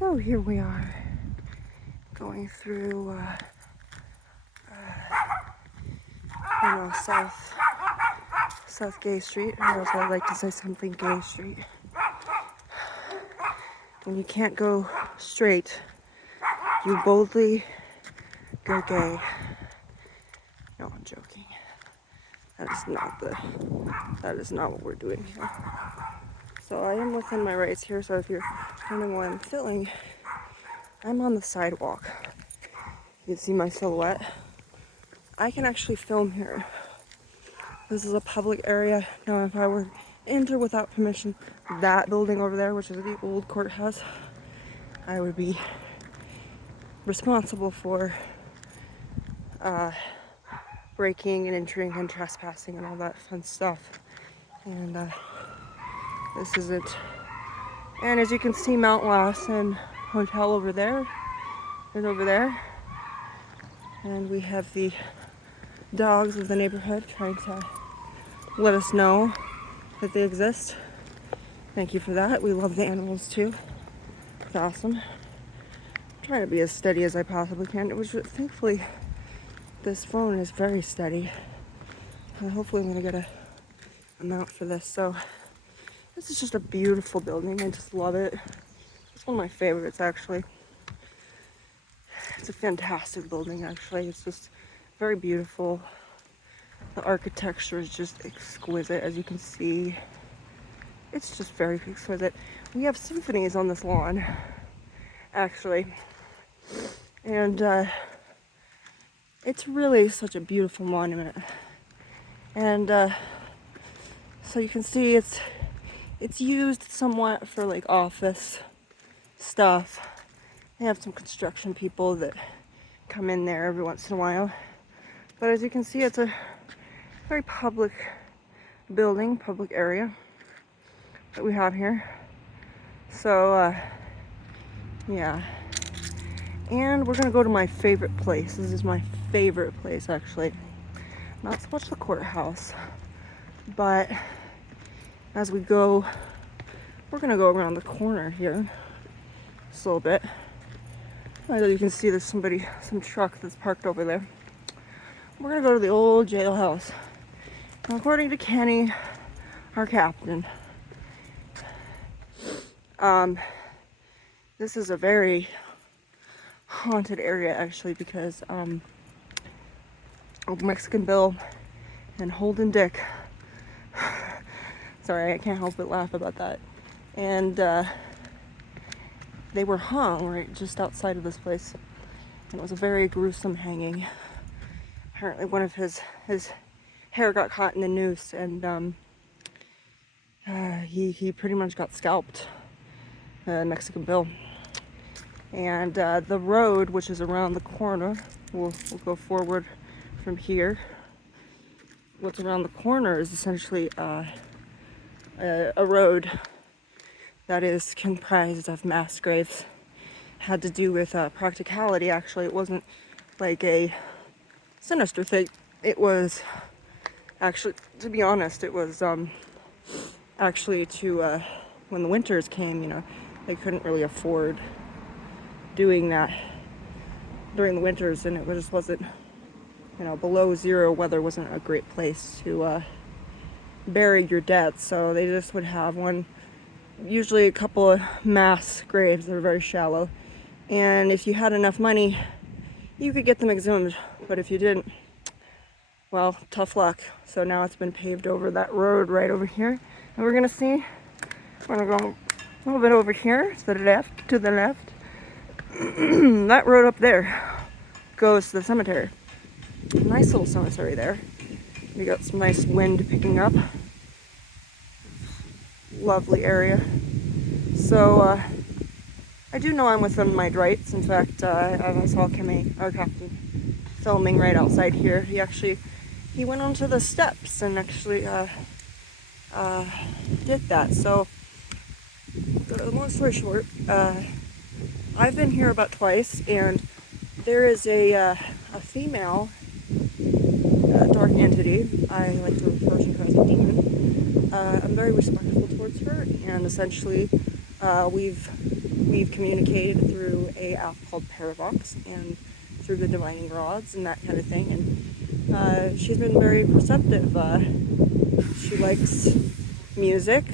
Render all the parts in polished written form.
So here we are, going through, South Gay Street, or else I'd like to say something Gay Street. When you can't go straight, you boldly go gay. No, I'm joking. That is not what we're doing here. So I am within my rights here, so if you're wondering why I'm filming, I'm on the sidewalk. You can see my silhouette. I can actually film here. This is a public area. Now, if I were to enter without permission that building over there, which is the old courthouse, I would be responsible for breaking and entering and trespassing and all that fun stuff. And this is it. And as you can see, Mount Lassen Hotel over there is over there. And we have the dogs of the neighborhood trying to let us know that they exist. Thank you for that. We love the animals too. It's awesome. I'm trying to be as steady as I possibly can. Thankfully, this phone is very steady. Hopefully I'm gonna get a mount for this. So this is just a beautiful building. I just love it. It's one of my favorites, actually. It's a fantastic building, actually. It's just very beautiful. The architecture is just exquisite, as you can see. It's just very exquisite. We have symphonies on this lawn, actually. And it's really such a beautiful monument. And so you can see it's used somewhat for like office stuff. They have some construction people that come in there every once in a while. But as you can see, it's a very public building, public area that we have here. So, yeah. And we're gonna go to my favorite place. This is my favorite place, actually. Not so much the courthouse, but as we go, we're gonna go around the corner here just a little bit. As you can see, there's some truck that's parked over there. We're gonna go to the old jailhouse. Now, according to Kenny, our captain, this is a very haunted area, actually, because Old Mexican Bill and Holden Dick, sorry, I can't help but laugh about that, and they were hung right just outside of this place, and it was a very gruesome hanging. Apparently one of his hair got caught in the noose, and he pretty much got scalped, Mexican Bill. And the road, which is around the corner, we'll go forward from here. What's around the corner is essentially a road that is comprised of mass graves. Had to do with practicality, actually. It wasn't like a sinister thing. It was actually, to be honest, it was actually to, when the winters came, you know, they couldn't really afford doing that during the winters, and it just wasn't, you know, below zero weather wasn't a great place to bury your dead. So they just would have one, usually a couple of mass graves that are very shallow, and if you had enough money you could get them exhumed, but if you didn't, well, tough luck. So now it's been paved over, that road right over here, and we're gonna go a little bit over here to the left. That road up there goes to the cemetery. Nice little cemetery there. We got some nice wind picking up. Lovely area. So I do know I'm within my rights. In fact, I saw Kimmy, our captain, filming right outside here. He went onto the steps and actually did that. So long story short, I've been here about twice, and there is a female dark entity. I like to refer to her as a demon. I'm very respectful towards her, and essentially we've we've communicated through a app called Paradox and through the divining rods and that kind of thing. And she's been very perceptive. She likes music.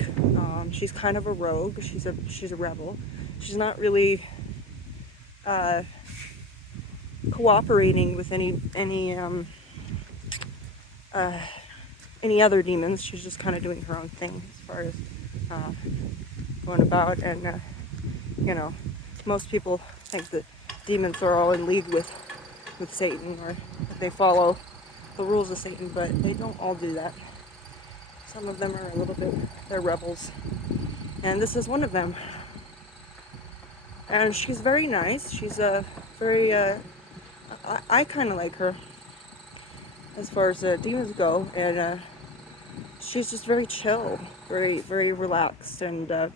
She's kind of a rogue. She's a rebel. She's not really cooperating with any other demons. She's just kind of doing her own thing as far as going about. And you know, most people think that demons are all in league with Satan, or that they follow the rules of Satan, but they don't all do that. Some of them are a little bit, they're rebels, and this is one of them. And she's very nice. She's a very I kind of like her as far as demons go, and she's just very chill, very, very relaxed, and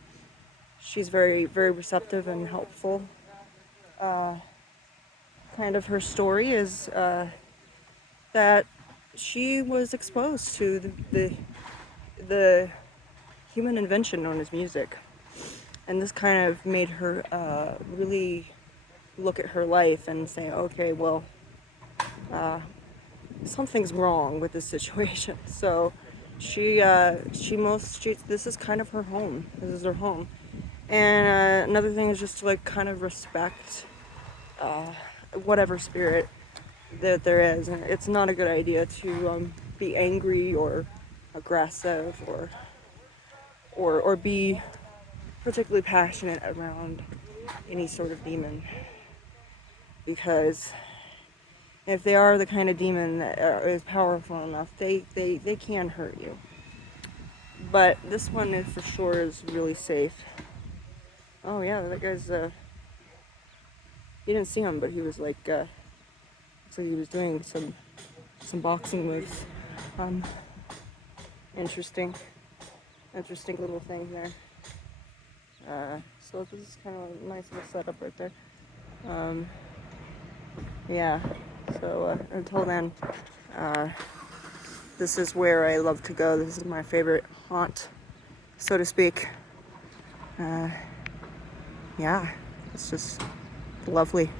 she's very, very receptive and helpful. Kind of her story is that she was exposed to the human invention known as music, and this kind of made her really look at her life and say, okay, well, something's wrong with this situation. So this is kind of her home. This is her home. And another thing is just to like kind of respect whatever spirit that there is. And it's not a good idea to be angry or aggressive or be particularly passionate around any sort of demon, because if they are the kind of demon that is powerful enough, they can hurt you. But this one is for sure is really safe. Oh yeah, that guy's you didn't see him, but he was like so he was doing some boxing moves. Interesting little thing there. So this is kind of a nice little setup right there. Yeah, so until then, this is where I love to go. This is my favorite haunt, so to speak. Yeah, it's just lovely.